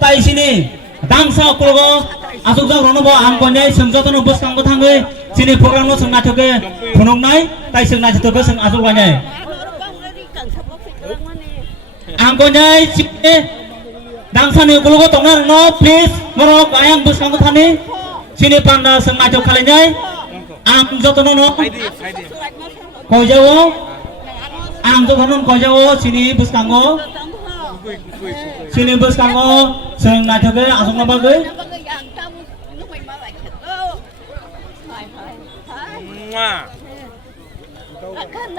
ताइसिनि दांसा अकलगो आसुकजों रनबो आंगोनि सोंजोतनो बसखांगो थाङै सिनि प्रग्रामनो सोंना थोगे फुनुंनाय ताइ सोंना थोगे सों आसुकबाय आंगोनि सिनि दांसानि अकलगो दंना रनो प्लिज मरक आयां बसखांगो थानि सिनि पान्दा सोंना थो खालायनाय आं जतनो न कयजाओ आं जतनो कयजाओ सिनि बसखांगो sini bus kamu sering naik ke asal nama gue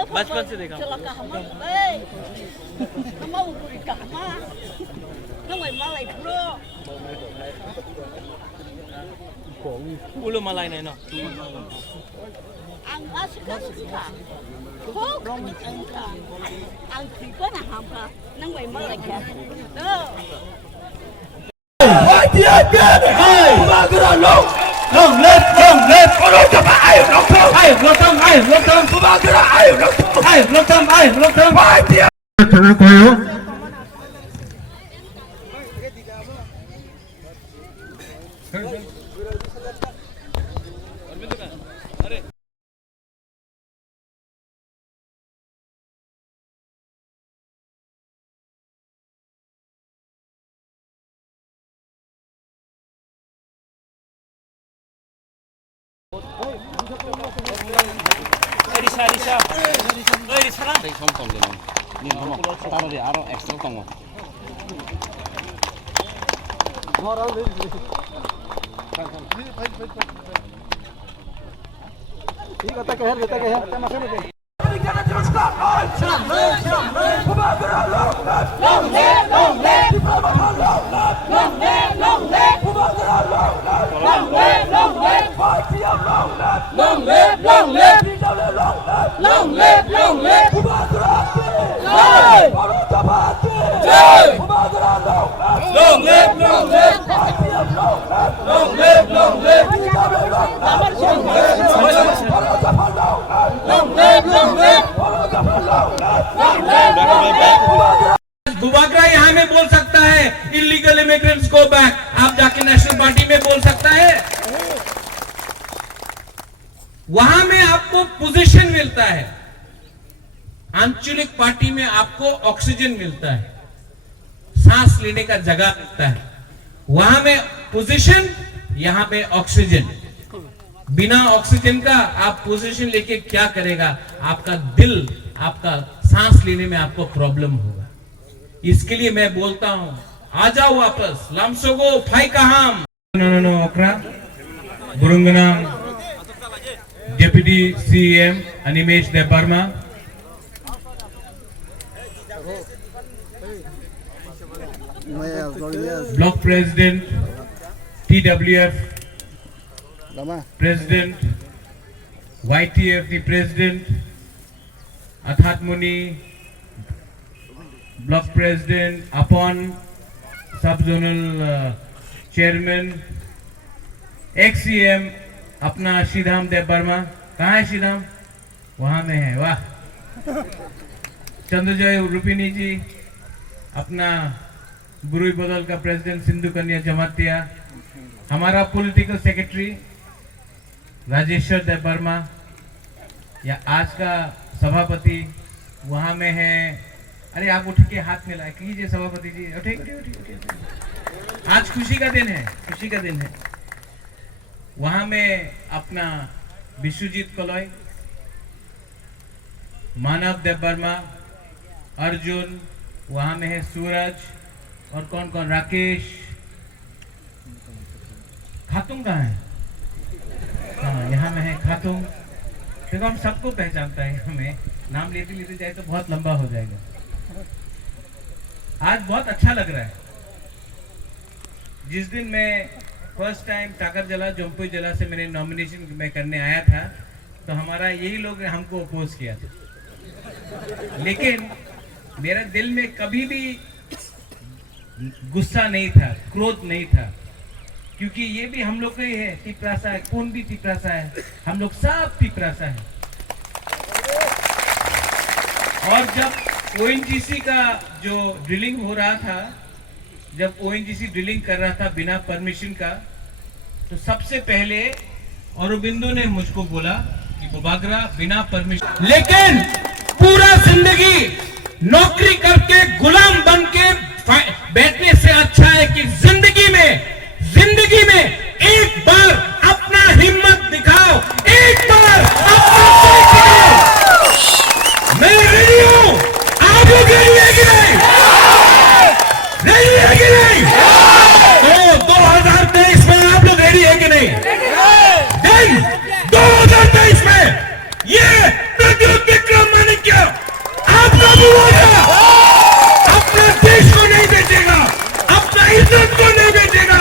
बचपन से देखा उलो मलाई नहीं ना long left follow the ayo long term karena koyo गुबागरा यहाँ में बोल सकता है इलीगल इमिग्रेंट्स को बैक आप जाके नेशनल पार्टी में बोल सकता है वहां में आपको पोजीशन मिलता है आंचलिक पार्टी में आपको ऑक्सीजन मिलता है सांस लेने का जगह मिलता है वहां में पोजीशन यहां पे ऑक्सीजन बिना ऑक्सीजन का आप पोजीशन लेके क्या करेगा आपका दिल आपका सांस लेने में आपको प्रॉब्लम होगा इसके लिए मैं बोलता हूं आ जाओ वापस लामसोगो फाई कहाम नो ओकरा बुरुंगनाम deputy CM Animesh Debbarma block president TWF president YTF president अथात मुनि block president upon sub zonal chairman ex CM अपना श्रीधाम देबबर्मा कहाँ है श्रीधाम वहां में है वाह चंद्रजय रूपिनी जी अपना गुरुई बदल का प्रेसिडेंट सिंधु कन्या जमातिया हमारा पॉलिटिकल सेक्रेटरी राजेश्वर देबबर्मा या आज का सभापति वहां में है अरे आप उठ के हाथ मिलाए कीजिए सभापति जी उठे आज खुशी का दिन है वहां में अपना विश्वजीत कलॉय मानव देबबर्मा अर्जुन वहां में है सूरज और कौन राकेश खातून कहाँ है हाँ यहाँ में है खातून देखो हम सबको पहचानता है हमें नाम लेते जाए तो बहुत लंबा हो जाएगा आज बहुत अच्छा लग रहा है जिस दिन मैं फर्स्ट टाइम टाकर जला जोमपुई जला से मैंने नॉमिनेशन में करने आया था तो हमारा यही लोग ने हमको अपोज किया था लेकिन मेरा दिल में कभी भी गुस्सा नहीं था क्रोध नहीं था क्योंकि ये भी हम लोग का ही है तिपरासा है कौन भी तिपरासा है हम लोग सब तिपरासा है और जब ONGC का जो ड्रिलिंग हो रहा था जब ओएनजीसी ड्रिलिंग कर रहा था बिना परमिशन का, तो सबसे पहले औरोबिंदो ने मुझको बोला कि बुबागरा बिना परमिशन, लेकिन पूरा जिंदगी नौकरी करके गुलाम बन के बैठने से अच्छा है कि जिंदगी में एक बार अपना हिम्मत दिखाओ, एक बार अपना मैं रेडी हूं। आप लोग रेडी है कि नहीं? रेडी है कि नहीं? तो 2023 में आप लोग रेडी है कि नहीं? नहीं, 2023 में ये प्रद्युत विक्रम माणिक्य आपका बुआ अपने देश को नहीं बेचेगा, अपना इज्जत को नहीं बेचेगा।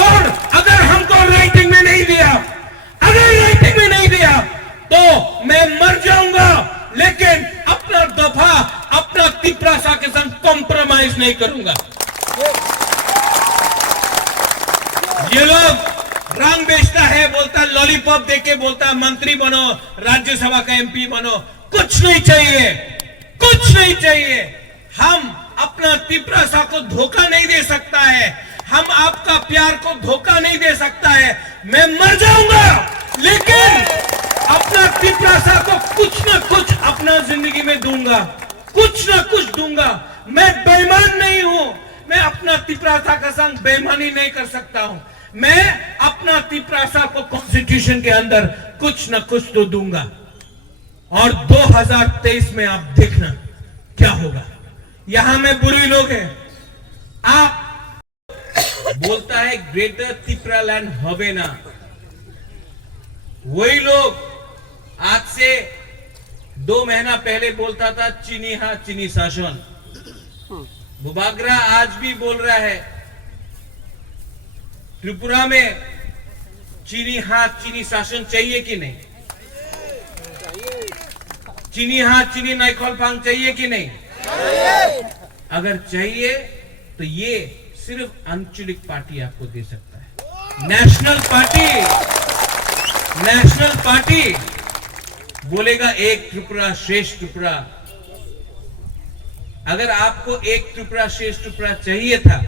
और अगर हमको राइटिंग में नहीं दिया, तो मैं मर जाऊंगा, लेकिन अपना दफा, अपना तिपरासा के संग कॉम्प्रोमाइज नहीं करूंगा। ये लोग रंग बेचता है, बोलता लॉलीपॉप देके बोलता मंत्री बनो, राज्यसभा का एमपी बनो। कुछ नहीं चाहिए। हम अपना तिपरासा को धोखा नहीं दे सकता है, हम आपका प्यार को धोखा नहीं दे सकता है। मैं मर जाऊंगा, लेकिन अपना तिपरासा को कुछ ना कुछ अपना जिंदगी में दूंगा, कुछ ना कुछ दूंगा। मैं बेईमान नहीं हूं, मैं अपना तिपरासा का संग बेईमानी नहीं कर सकता हूं। मैं अपना तिपरासा को कॉन्स्टिट्यूशन के अंदर कुछ ना कुछ तो दूंगा। और 2023 में आप देखना क्या होगा। यहां में बुरी लोग हैं, आप बोलता है ग्रेटर त्रिपुरा लैंड होवे ना, वही लोग आज से 2 महीना पहले बोलता था चीनी हां चीनी शासन। बुबागरा आज भी बोल रहा है त्रिपुरा में चीनी हां चीनी शासन चाहिए कि नहीं? चीनी हां चीनी नाइखोल फांग चाहिए कि नहीं? अगर चाहिए तो ये सिर्फ आंचलिक पार्टी आपको दे सकता है। नेशनल पार्टी बोलेगा एक त्रिपुरा श्रेष्ठ त्रिपुरा। अगर आपको एक त्रिपुरा श्रेष्ठ त्रिपुरा चाहिए था,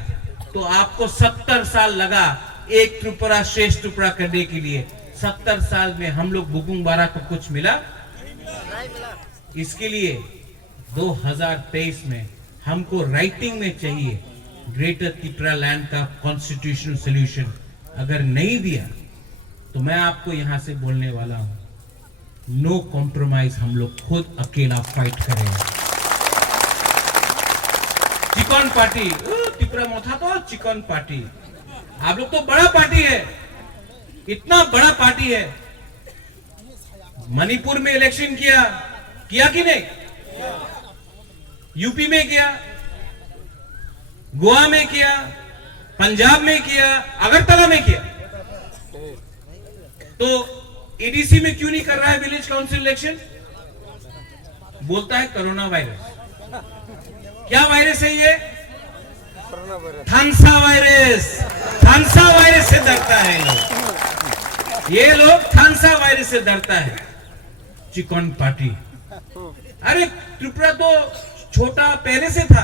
तो आपको 70 साल लगा एक त्रिपुरा श्रेष्ठ त्रिपुरा करने के लिए। 70 साल में हम लोग बुकुंग बारा को कुछ मिला? इसके लिए 2023 में हमको राइटिंग में चाहिए ग्रेटर त्रिपुरा लैंड का कॉन्स्टिट्यूशनल सॉल्यूशन। अगर नहीं दिया तो मैं आपको यहां से बोलने वाला हूं, नो कॉम्प्रोमाइज, हम लोग खुद अकेला फाइट करेंगे। चिकन पार्टी, त्रिपुरा मोथा तो चिकन पार्टी। आप लोग तो बड़ा पार्टी है, इतना बड़ा पार्टी है। मणिपुर में इलेक्शन किया कि नहीं? यूपी में किया, गोवा में किया, पंजाब में किया, अगरतला में किया। तो एडीसी में क्यों नहीं कर रहा है विलेज काउंसिल इलेक्शन? बोलता है कोरोना वायरस। क्या वायरस है ये? थानसा वायरस से डरता है ये लोग थानसा वायरस से डरता है। Chicken party. अरे त्रिपुरा तो छोटा पहले से था।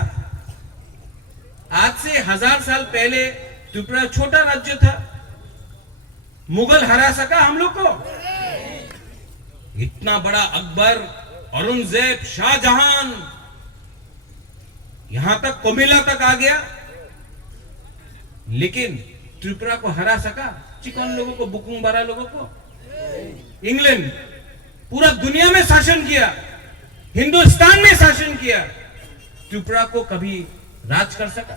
आज से 1000 साल पहले त्रिपुरा छोटा राज्य था। मुगल हरा सका हम लोग को? इतना बड़ा अकबर, औरंगजेब, शाहजहां, यहां तक कोमिला तक आ गया, लेकिन त्रिपुरा को हरा सका? चिकन लोगों को, बुकुंग बारा लोगों को। इंग्लैंड पूरा दुनिया में शासन किया, हिंदुस्तान में शासन किया, त्रिपुरा को कभी राज कर सका?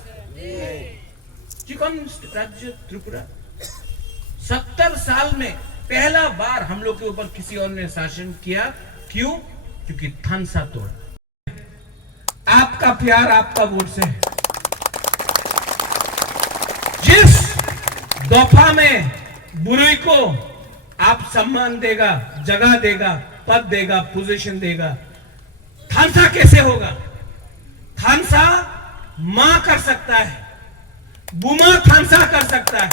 चिकन राज्य त्रिपुरा 70 साल में पहला बार हम लोग के ऊपर किसी और ने शासन किया। क्यों? क्योंकि थानसा तोड़ा। आपका प्यार आपका वोट से है। जिस दफा में बुराई को आप सम्मान देगा, जगह देगा, पद देगा, पोजीशन देगा, थानसा कैसे होगा? थानसा मां कर सकता है, बुमा थानसा कर सकता है।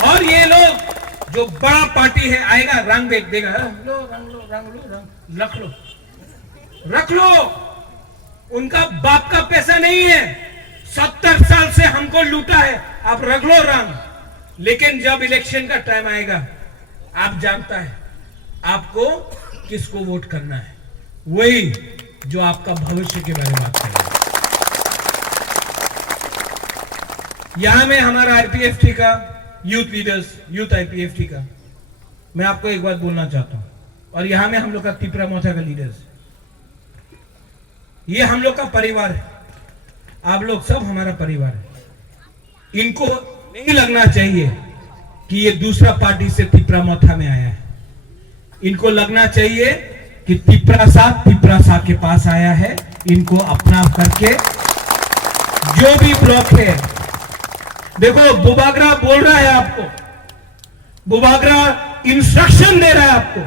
और ये लोग जो बड़ा पार्टी है आएगा, रंग देगा, रंग लो, रख लो। उनका बाप का पैसा नहीं है। 70 साल से हमको लूटा है, आप रख लो रंग, लेकिन जब इलेक्शन का टाइम आएगा आप जानता है आपको किसको वोट करना है, वही जो आपका भविष्य के बारे में बात करेगा। यहां में हमारा आईपीएफटी का यूथ लीडर्स, यूथ आईपीएफटी का, मैं आपको एक बात बोलना चाहता हूं, और यहां में हम लोग का तिपरा मोथा का लीडर्स, ये हम लोग का परिवार है, आप लोग सब हमारा परिवार है। इनको नहीं लगना चाहिए कि ये दूसरा पार्टी से तिपरा मोथा में आया है। इनको लगना चाहिए कि तिपरा सा के पास आया है। इनको अपना करके जो भी ब्लॉक है, देखो बुबागरा बोल रहा है आपको, बुबागरा इंस्ट्रक्शन दे रहा है आपको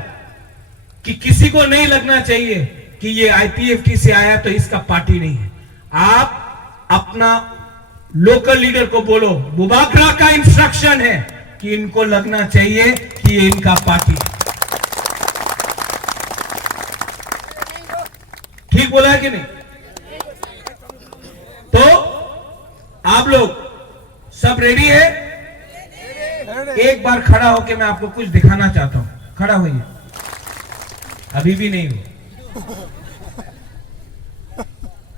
कि किसी को नहीं लगना चाहिए कि ये आईपीएफटी से आया तो इसका पार्टी नहीं है। आप अपना लोकल लीडर को बोलो, बुबागरा का इंस्ट्रक्शन है कि इनको लगना चाहिए कि ये इनका पार्टी है। ठीक बोला है कि नहीं? तो आप लोग सब रेडी है? एक बार खड़ा होके मैं आपको कुछ दिखाना चाहता हूं। खड़ा होइए। अभी भी नहीं हो।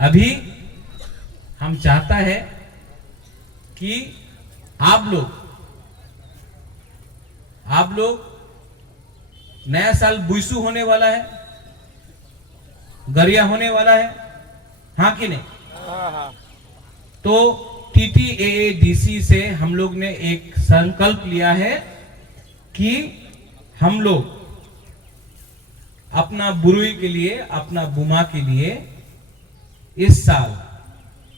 अभी हम चाहता है कि आप लोग नया साल बुईसू होने वाला है, गरिया होने वाला है, हाँ कि नहीं? तो TTAADC से हम लोग ने एक संकल्प लिया है कि हम लोग अपना बुरुई के लिए, अपना बुमा के लिए इस साल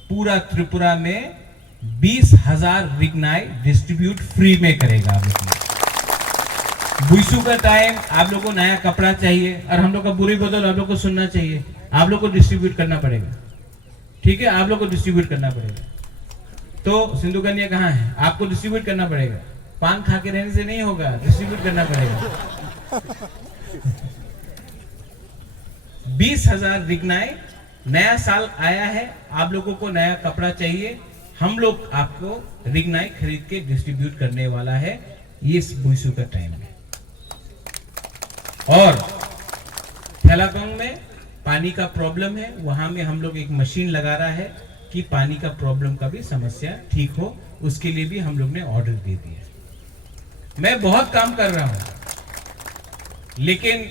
पूरा त्रिपुरा में 20,000 रिगनाई डिस्ट्रीब्यूट फ्री में करेगा। बुईसू का टाइम आप लोग को नया कपड़ा चाहिए, और हम लोग का बुरी बदल आप लोग को सुनना चाहिए, आप लोग को डिस्ट्रीब्यूट करना पड़ेगा। ठीक है, आप लोग को डिस्ट्रीब्यूट करना पड़ेगा। तो सिंधु कन्या कहाँ है? आपको डिस्ट्रीब्यूट करना पड़ेगा। पान खा के रहने से नहीं होगा, डिस्ट्रीब्यूट करना पड़ेगा। 20,000 रिगनाई, नया साल आया है, आप लोगों को नया कपड़ा चाहिए, हम लोग आपको रिगनाई खरीद के डिस्ट्रीब्यूट करने वाला है इस बुईसू का टाइम में। और थेलाकोंग में पानी का प्रॉब्लम है, वहां में हम लोग एक मशीन लगा रहा है कि पानी का प्रॉब्लम का भी समस्या ठीक हो, उसके लिए भी हम लोग ने ऑर्डर दे दिया। मैं बहुत काम कर रहा हूं, लेकिन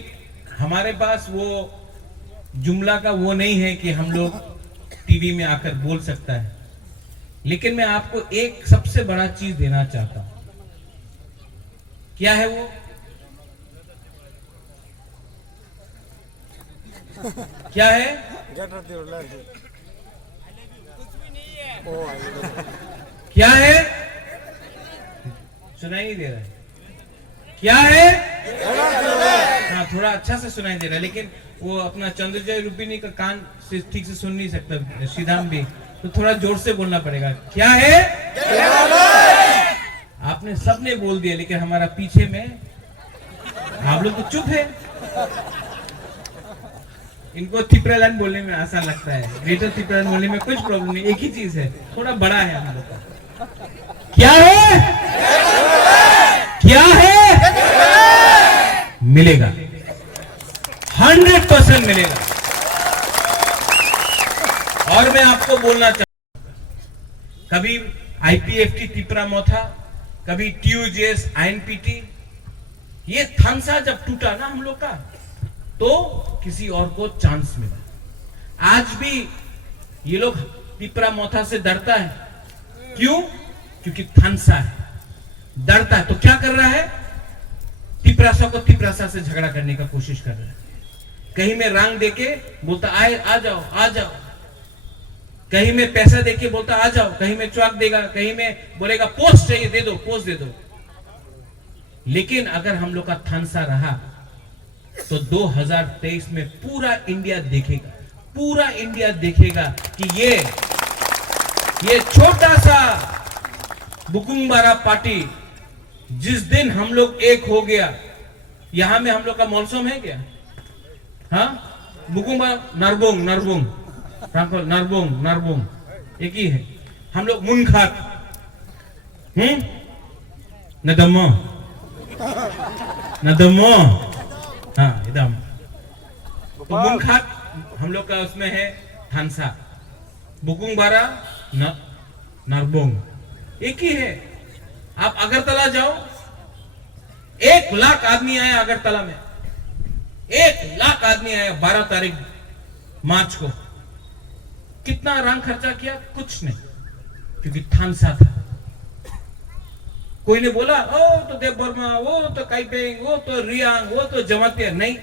हमारे पास वो जुमला का वो नहीं है कि हम लोग टीवी में आकर बोल सकता है। लेकिन मैं आपको एक सबसे बड़ा चीज देना चाहता हूं। क्या है वो? क्या है? क्या है? सुनाई नहीं दे रहा है। क्या है? हाँ, थोड़ा अच्छा से सुनाई दे रहा है, लेकिन वो अपना चंद्रजय रूपिणी का कान से ठीक से सुन नहीं सकता, श्रीधाम भी, तो थोड़ा जोर से बोलना पड़ेगा। क्या है? आपने सबने बोल दिया, लेकिन हमारा पीछे में आप लोग तो चुप है। इनको तिपरालैंड बोलने में आसान लगता है, ग्रेटर तिपरालैंड बोलने में कुछ प्रॉब्लम नहीं, एक ही चीज है, थोड़ा बड़ा है हम लोग का। क्या है? क्या है? मिलेगा, 100% मिलेगा। और मैं आपको बोलना चाहता हूं, कभी आईपीएफटी तिपरा मोथा, कभी TUJS INPT, ये थानसा जब टूटा ना हम लोग का, तो किसी और को चांस मिला। आज भी ये लोग तिपरा मोथा से डरता है। क्यों? क्योंकि थानसा है, डरता है। तो क्या कर रहा है? तिपरासा को तिपरासा से झगड़ा करने का कोशिश कर रहा है। कहीं में रंग देके बोलता आए, आ जाओ आ जाओ, कहीं में पैसा देके बोलता आ जाओ, कहीं में चौक देगा, कहीं में बोलेगा पोस्ट चाहिए, दे दो, पोस्ट दे दो। लेकिन अगर हम लोग का थानसा रहा तो 2023 में पूरा इंडिया देखेगा, पूरा इंडिया देखेगा कि ये छोटा सा बुकुंबारा पार्टी, जिस दिन हम लोग एक हो गया, यहां में हम लोग का मौसम है क्या? हाँ, बुकुंबारा नरबोंग रांकोल नरबोंग एक ही है। हम लोग मुनखात नदमो हाँ एकदम। तो मुनखात हम लोग का उसमें है थानसा, बुकुंग बारा नरबोंग एक ही है। आप अगरतला जाओ, 1 लाख आदमी आया अगरतला में, 1 लाख आदमी आया 12 तारीख मार्च को। कितना रंग खर्चा किया? कुछ नहीं, क्योंकि थानसा था। कोई ने बोला ओ तो देव वर्मा, वो तो काइपेंग, वो तो रियांग, वो तो जमाते नहीं।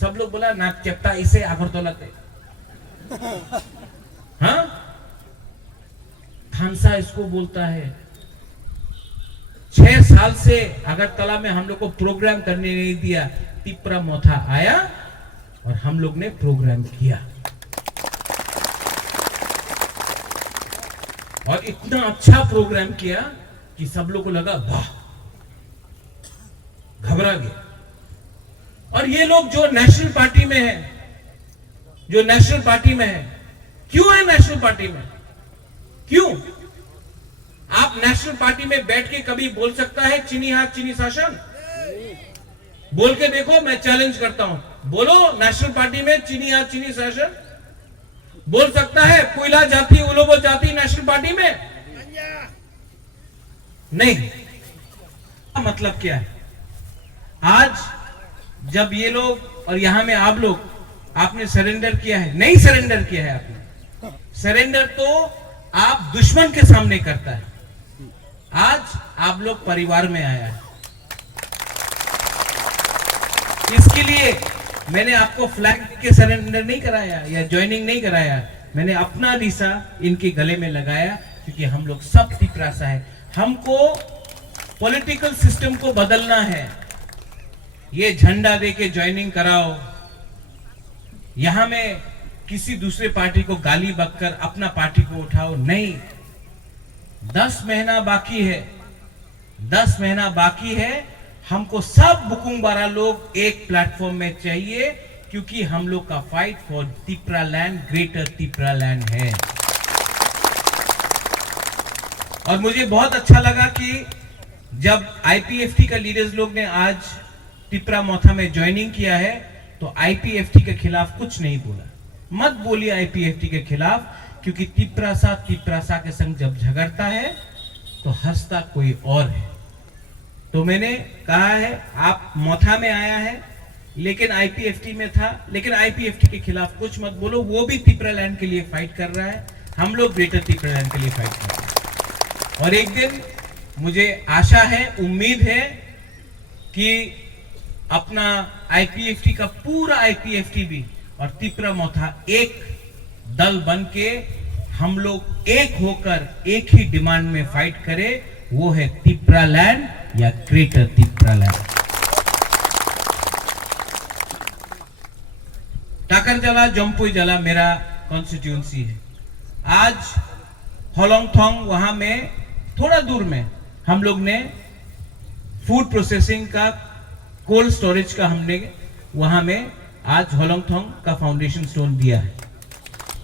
सब लोग बोला नाक चेप्टा इसे अगरतला थे। हाँ, थानसा इसको बोलता है। 6 साल से अगरतला में हम लोग को प्रोग्राम करने नहीं दिया। तिप्रा मोथा आया और हम लोग ने प्रोग्राम किया, और इतना अच्छा प्रोग्राम किया कि सब लोग को लगा वाह, घबरा गया। और ये लोग जो नेशनल पार्टी में है, जो नेशनल पार्टी में है, क्यों है नेशनल पार्टी में? क्यों? आप नेशनल पार्टी में बैठ के कभी बोल सकता है चीनी हाथ चीनी शासन? बोल के देखो, मैं चैलेंज करता हूं, बोलो नेशनल पार्टी में चीनी हाथ चीनी शासन बोल सकता है? कोयला जाति उलोबो जाति नेशनल पार्टी में नहीं। मतलब क्या है? आज जब ये लोग और यहां में आप लोग, आपने सरेंडर किया है? नहीं सरेंडर किया है आपने। सरेंडर तो आप दुश्मन के सामने करता है। आज आप लोग परिवार में आया है। इसके लिए मैंने आपको फ्लैग के सरेंडर नहीं कराया या ज्वाइनिंग नहीं कराया, मैंने अपना लिसा इनके गले में लगाया, क्योंकि हम लोग सब तिपरासा है। हमको पॉलिटिकल सिस्टम को बदलना है। ये झंडा दे के ज्वाइनिंग कराओ, यहां में किसी दूसरे पार्टी को गाली बककर अपना पार्टी को उठाओ, नहीं। 10 महीना बाकी है, 10 महीना बाकी है। हमको सब बुकुंग बारा लोग एक प्लेटफॉर्म में चाहिए, क्योंकि हम लोग का fight for Tipra land, greater Tipra land है। और मुझे बहुत अच्छा लगा कि जब आईपीएफटी का लीडर्स लोग ने आज तिपरा मोथा में ज्वाइनिंग किया है, तो आईपीएफटी के खिलाफ कुछ नहीं बोला। मत बोलिए आईपीएफटी के खिलाफ, क्योंकि तिपरासा के संग जब झगड़ता है तो हंसता कोई और है। तो मैंने कहा है, आप मोथा में आया है लेकिन आईपीएफटी में था, लेकिन आईपीएफटी के खिलाफ कुछ मत बोलो। वो भी तिपरा लैंड के लिए फाइट कर रहा है, हम लोग ग्रेटर तिपरा लैंड के लिए फाइट कर रहे हैं। और एक दिन मुझे आशा है, उम्मीद है कि अपना आईपीएफटी का पूरा आईपीएफटी भी और तिपरा मोथा एक दल बन के हम लोग एक होकर एक ही डिमांड में फाइट करें, वो है तिपरा लैंड या ग्रेटर तिपरा लैंड। टाकरजला जम्पुई जला मेरा कॉन्स्टिट्यूंसी है। आज होलोंगथोंग वहां में थोड़ा दूर में हम लोग ने फूड प्रोसेसिंग का, कोल्ड स्टोरेज का, हमने वहां में आज होलोंगथोंग का फाउंडेशन स्टोन दिया है।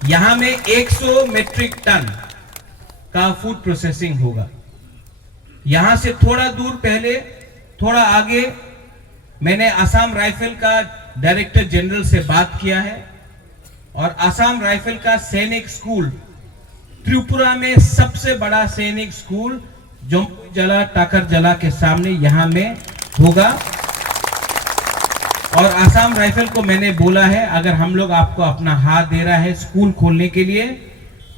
यहां में 100 मीट्रिक टन का फूड प्रोसेसिंग होगा। यहां से थोड़ा दूर पहले, थोड़ा आगे, मैंने आसाम राइफल का डायरेक्टर जनरल से बात किया है, और आसाम राइफल का सैनिक स्कूल, त्रिपुरा में सबसे बड़ा सैनिक स्कूल जला टाकरजला के सामने यहां में होगा। और आसाम राइफल को मैंने बोला है, अगर हम लोग आपको अपना हाथ दे रहा है स्कूल खोलने के लिए,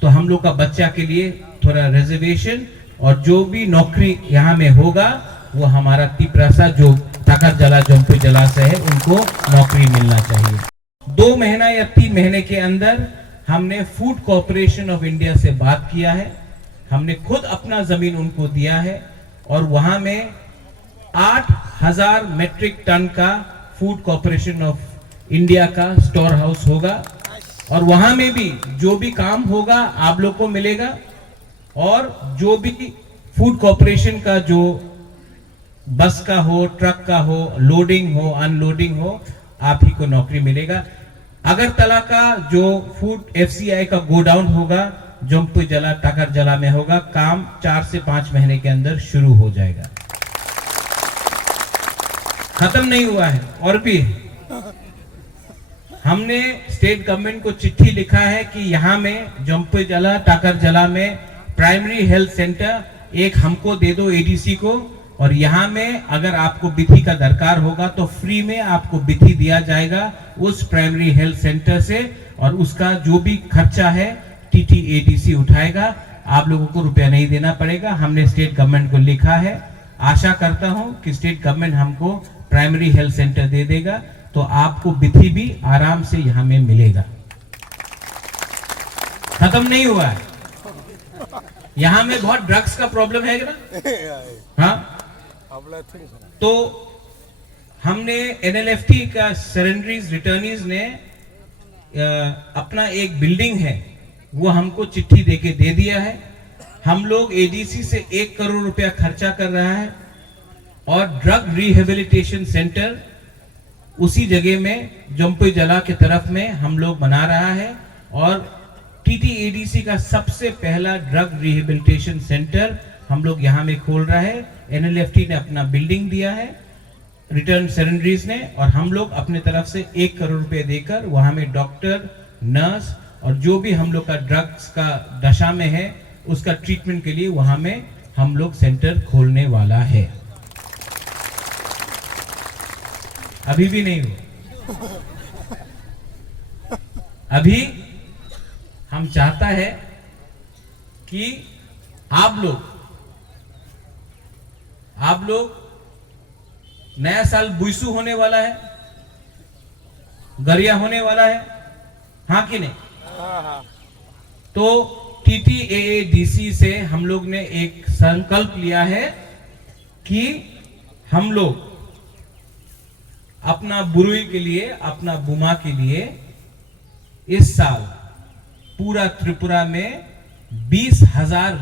तो हम लोग का बच्चा के लिए थोड़ा रिजर्वेशन, और जो भी नौकरी यहाँ में होगा वो हमारा तिपरासा जो टाकरजला जम्पुई जला से है, उनको नौकरी मिलना चाहिए। 2 महीना या 3 महीने के अंदर हमने फूड कॉर्पोरेशन ऑफ इंडिया से बात किया है। हमने खुद अपना जमीन उनको दिया है, और वहां में 8000 मीट्रिक टन का फूड कॉर्पोरेशन ऑफ इंडिया का स्टोर हाउस होगा। और वहां में भी जो भी काम होगा आप लोग को मिलेगा, और जो भी फूड कॉर्पोरेशन का जो बस का हो, ट्रक का हो, लोडिंग हो, अनलोडिंग हो, आप ही को नौकरी मिलेगा। अगरतला का जो फूड एफसीआई का गोडाउन होगा जम्पू जला टाकर जला में होगा, काम 4 से 5 महीने के अंदर शुरू हो जाएगा। खत्म नहीं हुआ है, और भी हमने स्टेट गवर्नमेंट को चिट्ठी लिखा है कि यहाँ में जम्पू जला टाकर जला में प्राइमरी हेल्थ सेंटर एक हमको दे दो एडीसी को, और यहाँ में अगर आपको बिथी का दरकार होगा तो फ्री में आपको बिथी दिया जाएगा उस प्राइमरी हेल्थ सेंटर से, और उसका जो भी खर्चा है टीटीएडीसी उठाएगा, आप लोगों को रुपया नहीं देना पड़ेगा। हमने स्टेट गवर्नमेंट को लिखा है, आशा करता हूं कि स्टेट गवर्नमेंट हमको प्राइमरी हेल्थ सेंटर दे देगा तो आपको बिथी भी आराम से यहाँ में मिलेगा। खत्म नहीं हुआ है, यहाँ में बहुत ड्रग्स का प्रॉब्लम है ना, हाँ। तो हमने एनएलएफटी का सरेंडरीज रिटर्नीज ने अपना एक बिल्डिंग है वो हमको चिट्ठी देके दे दिया है। हम लोग एडीसी से 1 करोड़ रुपया खर्चा कर रहा है, और ड्रग रिहेबिलिटेशन सेंटर उसी जगह में जम्पू जला के तरफ में हम लोग बना रहा है, और टीटीएडीसी का सबसे पहला ड्रग रिहेबिलिटेशन सेंटर हम लोग यहाँ में खोल रहा है। एनएलएफटी ने अपना बिल्डिंग दिया है रिटर्न सरेंडरीज ने, और हम लोग अपने तरफ से 1 करोड़ रुपए देकर वहां में डॉक्टर, नर्स और जो भी हम लोग का ड्रग्स का दशा में है उसका ट्रीटमेंट के लिए वहां में हम लोग सेंटर खोलने वाला है। अभी भी नहीं हुआ, अभी हम चाहता है कि आप लोग नया साल बुईसू होने वाला है, गरिया होने वाला है, हाँ कि नहीं? तो टीटीएडीसी से हम लोग ने एक संकल्प लिया है कि हम लोग अपना बुरुई के लिए, अपना बुमा के लिए इस साल पूरा त्रिपुरा में 20,000